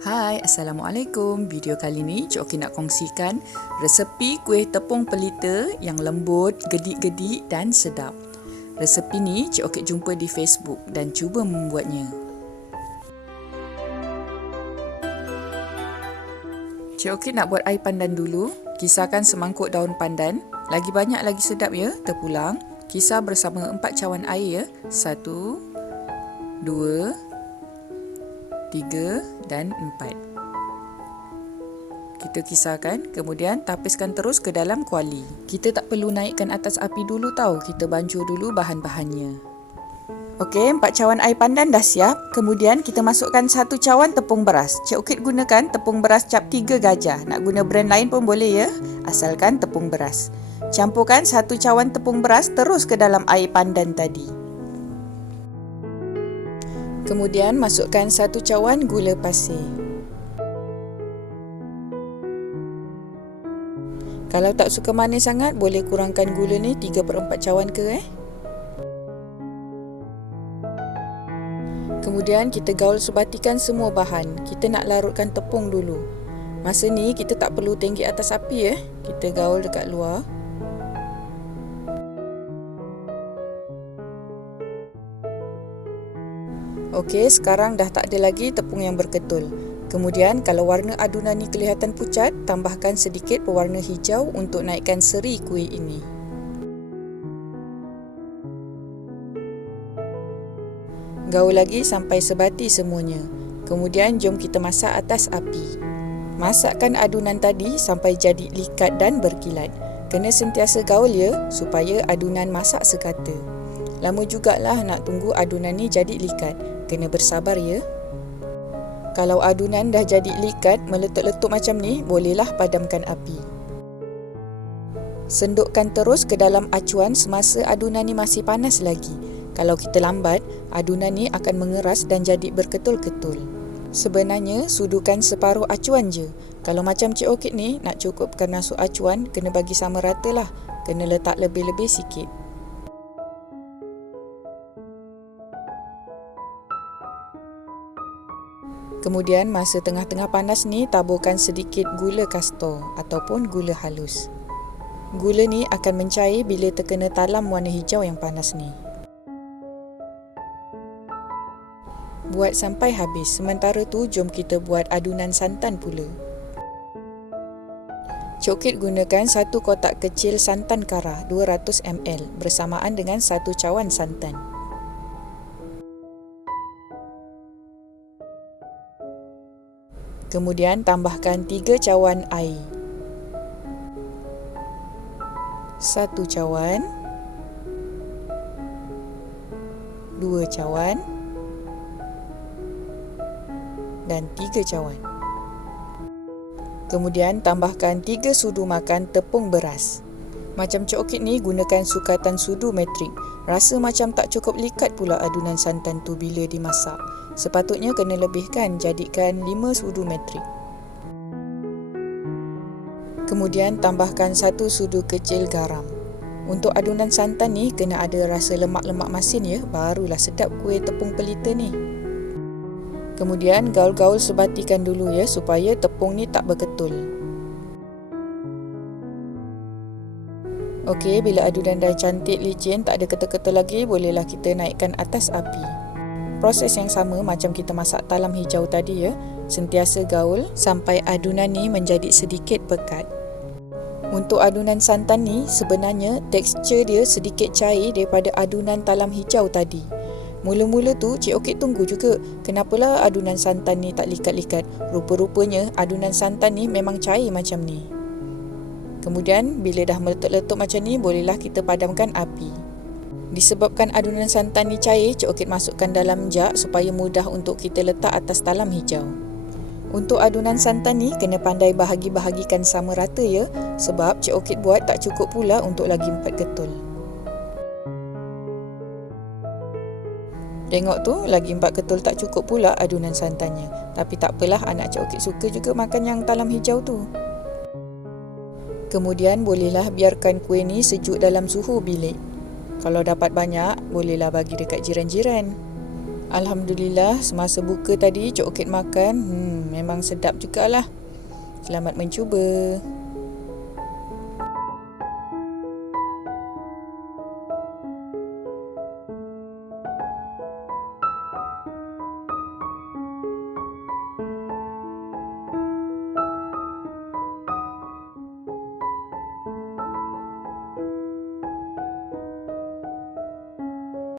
Hai, Assalamualaikum. Video kali ni Cik Oki nak kongsikan resepi kuih tepung pelita yang lembut, gedik-gedik dan sedap. Resepi ni Cik Oki jumpa di Facebook dan cuba membuatnya. Cik Oki nak buat air pandan dulu. Kisarkan semangkuk daun pandan. Lagi banyak lagi sedap ya, terpulang. Kisar bersama 4 cawan air ya. 1, 2, 3 dan 4. Kita kisarkan, kemudian tapiskan terus ke dalam kuali. Kita tak perlu naikkan atas api dulu tau, kita banjur dulu bahan-bahannya. Okey, 4 cawan air pandan dah siap. Kemudian kita masukkan 1 cawan tepung beras. Cik Okit gunakan tepung beras cap 3 gajah. Nak guna brand lain pun boleh ya, asalkan tepung beras. Campurkan 1 cawan tepung beras terus ke dalam air pandan tadi. Kemudian masukkan 1 cawan gula pasir. Kalau tak suka manis sangat, boleh kurangkan gula ni 3/4 cawan ke Kemudian kita gaul sebatikan semua bahan. Kita nak larutkan tepung dulu. Masa ni kita tak perlu tinggi atas api Kita gaul dekat luar. Okey, sekarang dah tak ada lagi tepung yang berketul. Kemudian kalau warna adunan ni kelihatan pucat, tambahkan sedikit pewarna hijau untuk naikkan seri kuih ini. Gaul lagi sampai sebati semuanya. Kemudian jom kita masak atas api. Masakkan adunan tadi sampai jadi likat dan berkilat. Kena sentiasa gaul ya, supaya adunan masak sekata. Lama jugalah nak tunggu adunan ni jadi likat. Kena bersabar ya. Kalau adunan dah jadi likat, meletup-letup macam ni, bolehlah padamkan api. Sendukkan terus ke dalam acuan semasa adunan ni masih panas lagi. Kalau kita lambat, adunan ni akan mengeras dan jadi berketul-ketul. Sebenarnya, sudukan separuh acuan je. Kalau macam Cik Okit ni, nak cukupkan masuk acuan, kena bagi sama rata lah. Kena letak lebih-lebih sikit. Kemudian masa tengah-tengah panas ni, taburkan sedikit gula kastor ataupun gula halus. Gula ni akan mencair bila terkena talam warna hijau yang panas ni. Buat sampai habis. Sementara tu, jom kita buat adunan santan pula. Cik Okit gunakan 1 kotak kecil santan kara 200 ml bersamaan dengan 1 cawan santan. Kemudian tambahkan 3 cawan air. 1 cawan, 2 cawan dan 3 cawan. Kemudian tambahkan 3 sudu makan tepung beras. Macam Cik Okit ni gunakan sukatan sudu metrik. Rasa macam tak cukup likat pula adunan santan tu bila dimasak. Sepatutnya kena lebihkan, jadikan 5 sudu metrik. Kemudian tambahkan 1 sudu kecil garam. Untuk adunan santan ni kena ada rasa lemak-lemak masin ya, barulah sedap kuih tepung pelita ni. Kemudian gaul-gaul sebatikan dulu ya, supaya tepung ni tak berketul. Okey, bila adunan dah cantik licin, tak ada ketul-ketul lagi, bolehlah kita naikkan atas api. Proses yang sama macam kita masak talam hijau tadi ya. Sentiasa gaul sampai adunan ni menjadi sedikit pekat. Untuk adunan santan ni, sebenarnya tekstur dia sedikit cair daripada adunan talam hijau tadi. Mula-mula tu Cik Okit tunggu juga, kenapalah adunan santan ni tak likat-likat. Rupa-rupanya adunan santan ni memang cair macam ni. Kemudian bila dah meletup-letup macam ni, bolehlah kita padamkan api. Disebabkan adunan santan ni cair, Cik Okit masukkan dalam jug supaya mudah untuk kita letak atas talam hijau. Untuk adunan santan ni kena pandai bahagi-bahagikan sama rata ya, sebab Cik Okit buat tak cukup pula untuk lagi 4 ketul. Tengok tu, lagi 4 ketul tak cukup pula adunan santannya. Tapi tak apalah, anak Cik Okit suka juga makan yang talam hijau tu. Kemudian bolehlah biarkan kuih ni sejuk dalam suhu bilik. Kalau dapat banyak, bolehlah bagi dekat jiran-jiran. Alhamdulillah, semasa buka tadi Cik Okit makan, memang sedap jugalah. Selamat mencuba.